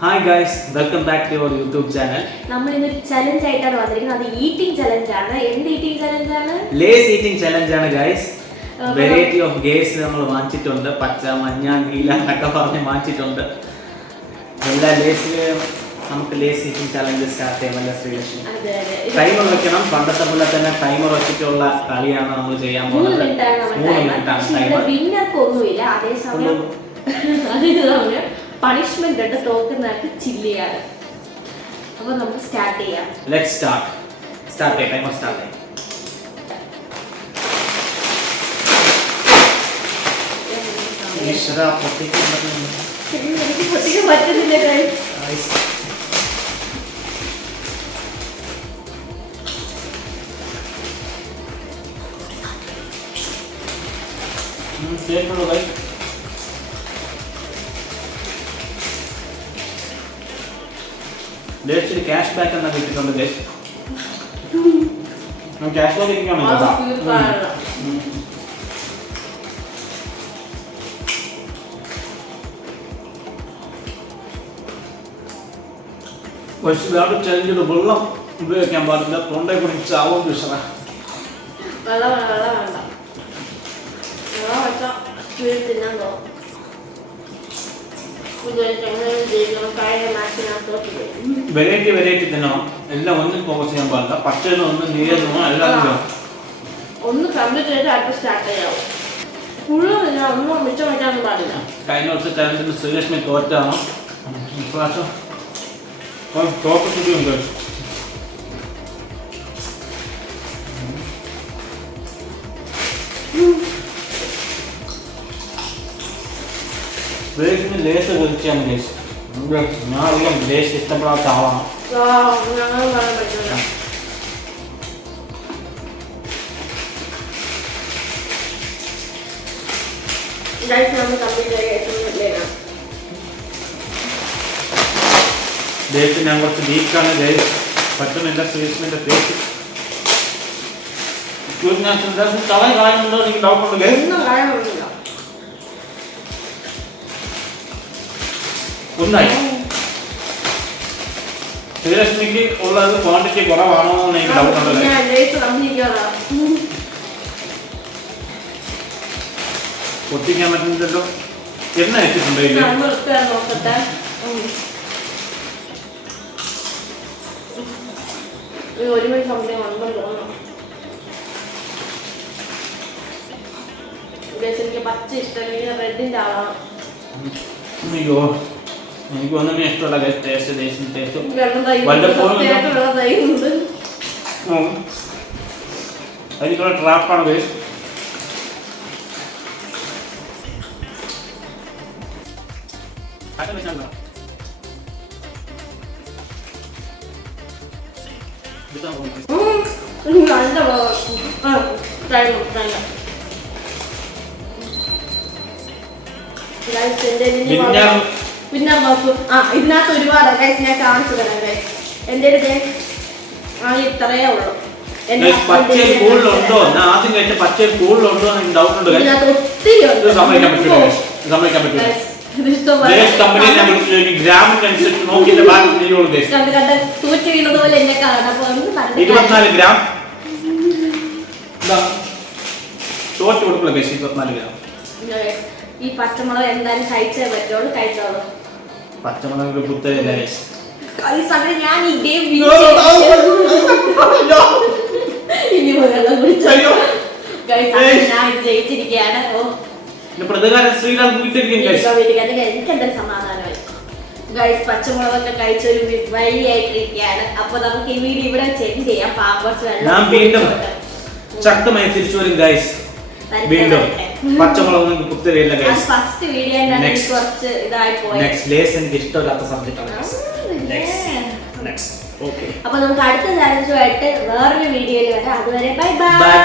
Hi guys, welcome back to our YouTube channel. നമ്മൾ ഇന്നൊരു challenge ആയിട്ടാണ് വന്നിരിക്കുന്നത്. അത് ഈറ്റിംഗ് ചലഞ്ച് ആണ്. എന്ത് ഈറ്റിംഗ് ചലഞ്ച് ആണ്? Lace eating challenge ആണ് guys. Variety of gays നമ്മൾ വാങ്ങിച്ചിട്ടുണ്ട്. പച്ച, മഞ്ഞ, നീല എന്നൊക്കെ പറഞ്ഞ് വാങ്ങിച്ചിട്ടുണ്ട്. എല്ലാ ലേസിലും നമുക്ക് ലേസ് ഈറ്റിംഗ് ചലഞ്ച് സ്റ്റാർട്ട് ചെയ്യാമല്ല ശ്രീലക്ഷ്മി. ടൈമർ വെക്കണം. പണ്ടത്തെ പോലെ തന്നെ ടൈമർ വെച്ചിട്ടുള്ള കളിയാണ് നമ്മൾ ചെയ്യാൻ പോകുന്നത്. 3 മിനിറ്റാണ് ടൈമർ. വിന്നർക്കൊന്നുമില്ല. അതേസമയം പണിഷ്മെന്റ് ഉണ്ട്. തോക്കുന്നവർക്ക് ചില്ലിയാണ്. അപ്പോൾ നമുക്ക് സ്റ്റാർട്ട് ചെയ്യാം. Let's start. Start ചെയ്യാം. ടൈമർ സ്റ്റാർട്ട് ചെയ്യാം. ഈശ്വരാ പൊട്ടിക്കാൻ പറ്റുന്നില്ല. എനിക്ക് പൊട്ടിക്കാൻ പറ്റുന്നില്ല ഗൈസ്. കേൾക്കുള്ളൂ ഗൈസ്. ലേസിൽ ക്യാഷ് ബാക്ക് എന്നൊക്കെ ഇട്ടിട്ടുണ്ട് ഗൈസ്. ക്യാഷ് ബാക്ക് ഇരിക്കാൻ പക്ഷേ ചലഞ്ചിൽ വെള്ളം ഉപയോഗിക്കാൻ പാടില്ല. തൊണ്ടയെ കൂടി ചാവും വിഷമ. വെള്ളം വേണ്ട. വെള്ളം വെച്ചാൽ തിന്നാൻ തോന്നും. വെറൈറ്റി തിന്നണം. എല്ലാം ഒന്നും ഫോക്കസ് ചെയ്യാൻ പാടില്ല. പച്ചയിൽ ഒന്നും നീരുന്നോ എല്ലാം ഒന്ന് കംപ്ലീറ്റ് ചെയ്ത് അടുത്ത് സ്റ്റാർട്ട് ചെയ്യാവും. ഫുള്ളില്ല, ഒന്നും മിച്ചം വയ്ക്കാനൊന്നും പാടില്ല. കഴിഞ്ഞ വർഷം ചലഞ്ചിന് ശ്രീലക്ഷ്മി തോറ്റാണ്. ഇപ്രാവശ്യം തോക്കത്തിട്ടുണ്ട്. ലേസിന് ലേസ് കഴിച്ചാണ് ലേസ്. ഞാൻ അറിയാം ലേസ് ഇഷ്ടപ്പെടാത്ത ആളാണ്. ലേസ് ഞാൻ കുറച്ച് വീക്കാണ് ലേസ് പറ്റുന്നില്ല. ശ്രീലക്ഷ്മിന്റെ തേച്ച് തല കായുന്നുണ്ടോ എനിക്ക് ഡൗട്ടുണ്ട് ലേസ്. ഒന്നായി ശ്രീലക്ഷ്മിക്ക് ഉള്ളത് ക്വാണ്ടിറ്റി കുറവാണോ എന്ന് എനിക്ക് ഡൗട്ട് ഉണ്ടല്ലോ. പൊട്ടിക്കാൻ പറ്റുന്നില്ലല്ലോ. എണ്ണ വെച്ചിട്ടുണ്ടോ ഇതിൽ? ഒരു മിനിറ്റ് സമയം വന്നു തോന്നുന്നു. എനിക്ക് പച്ച ഇഷ്ടമല്ലെങ്കിൽ റെഡിന്റെ ആളാണ്. അയ്യോ എനിക്കൊന്നും ഇഷ്ടമുള്ള ടേസ്റ്റ് ലേസിന് ടേസ്റ്റ് അതിനുള്ള ട്രാപ്പാണ് ഗൈസ്. ഇതിനകത്ത് ഒരുപാട് ഗൈസ് ഞാൻ കാണിച്ചു തരാം ഗൈസ്. എന്റെ ഇത്രയേ ഉള്ളൂ. പച്ചയിൽ കൂടുതലുണ്ടോ? ആദ്യം കഴിച്ച പച്ചയിൽ കൂടുതലുണ്ടോ എന്ന് ഡൗട്ട് ഉണ്ട്. ഇതിനകത്ത് ഒത്തിരി ഉണ്ട്. സമ്മതിക്കാൻ പറ്റില്ല. ഗ്രാമിനനുസരിച്ച് നോക്കിയിട്ട് തൂറ്റി വീണത് പോലെ എന്നെ കാണാം. 24 ഗ്രാം ഷോർട്ട് കൊടുക്കില്ല ഗൈസ്. 24 ഗ്രാം. ഈ പച്ചമുളക് എന്തായാലും കഴിച്ചേ പറ്റുള്ളൂ. കഴിച്ചോളൂ. പച്ചമുളക് കുത്തരില്ല ഞാൻ ഇതേ ഞാൻ ജയിച്ചിരിക്കുകയാണ്. എനിക്കെന്താ സമാധാനമായി ഗൈസ്. പച്ചമുളകൊക്കെ കഴിച്ചൊരു വഴിയായിട്ടിരിക്കുകയാണ്. അപ്പൊ നമുക്ക് ഈ വീഡിയോ ഇവിടെ ചെക്ക് ചെയ്യാം. ശക്തമായി തിരിച്ചു വരും ഗൈസ്. വീണ്ടും പച്ചമുളക് കുത്തരില്ല ഗൈസ്. ഫസ്റ്റ് വീഡിയോ കുറച്ച് ഇതായി പോയി. നെക്സ്റ്റ് ലേസ് എനിക്ക് ഇഷ്ടമില്ലാത്ത സബ്ജക്റ്റാണ്. അപ്പൊ നമുക്ക് അടുത്ത ചാലഞ്ചുമായിട്ട് വേറൊരു വീഡിയോയിൽ വരാം. അതുവരെ ബൈ ബൈ.